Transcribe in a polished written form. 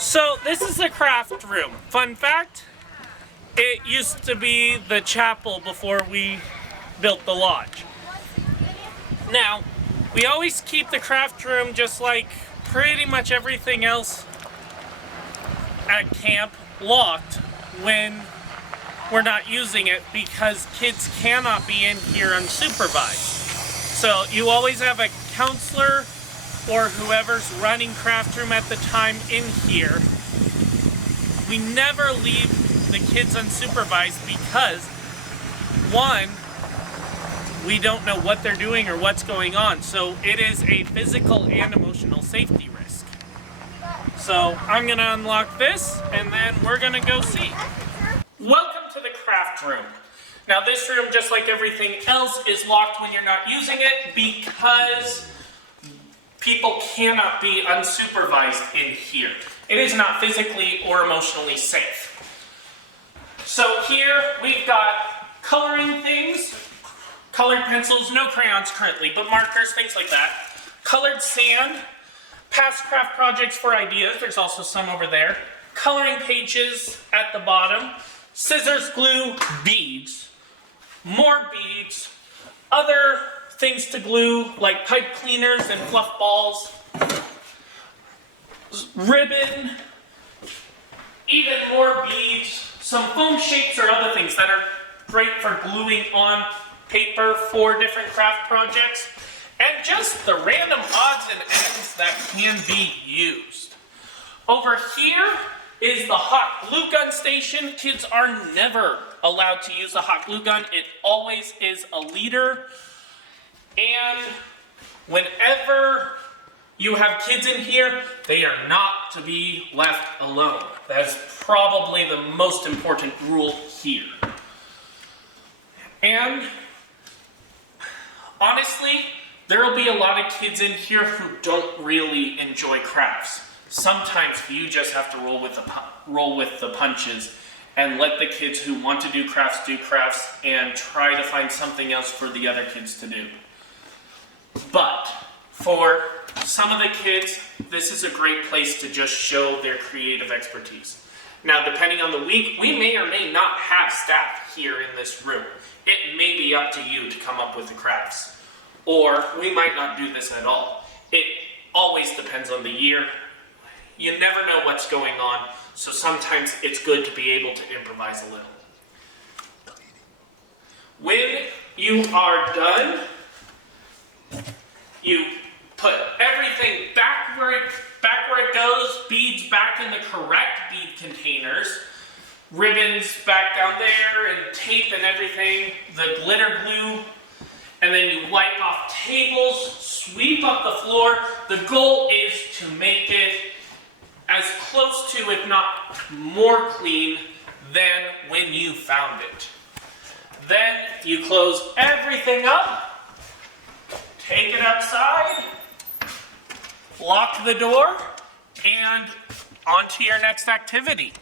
So this is the craft room. Fun fact, it used to be the chapel before we built the lodge. Now, we always keep the craft room just like pretty much everything else at camp locked when we're not using it because kids cannot be in here unsupervised. So you always have a counselor or whoever's running craft room at the time in here. We never leave the kids unsupervised because, one, we don't know what they're doing or what's going on. So it is a physical and emotional safety risk. So I'm gonna unlock this and then we're gonna go see. Welcome to the craft room. Now this room, just like everything else, is locked when you're not using it because people cannot be unsupervised in here. It is not physically or emotionally safe. So here we've got coloring things, colored pencils, no crayons currently, but markers, things like that. Colored sand, past craft projects for ideas, there's also some over there. Coloring pages at the bottom, scissors, glue, beads, more beads, other things to glue like pipe cleaners and fluff balls, ribbon, even more beads, some foam shapes or other things that are great for gluing on paper for different craft projects, and just the random odds and ends that can be used. Over here is the hot glue gun station. Kids are never allowed to use a hot glue gun. It always is a leader. And whenever you have kids in here, they are not to be left alone. That is probably the most important rule here. And honestly, there will be a lot of kids in here who don't really enjoy crafts. Sometimes you just have to roll with the punches and let the kids who want to do crafts and try to find something else for the other kids to do. But for some of the kids, this is a great place to just show their creative expertise. Now, depending on the week, we may or may not have staff here in this room. It may be up to you to come up with the crafts. Or we might not do this at all. It always depends on the year. You never know what's going on, so sometimes it's good to be able to improvise a little. When you are done, you put everything back where it goes, beads back in the correct bead containers, ribbons back down there, and tape and everything, the glitter glue, and then you wipe off tables, sweep up the floor. The goal is to make it as close to, if not more clean, than when you found it. Then you close everything up, take it outside, lock the door, and on to your next activity.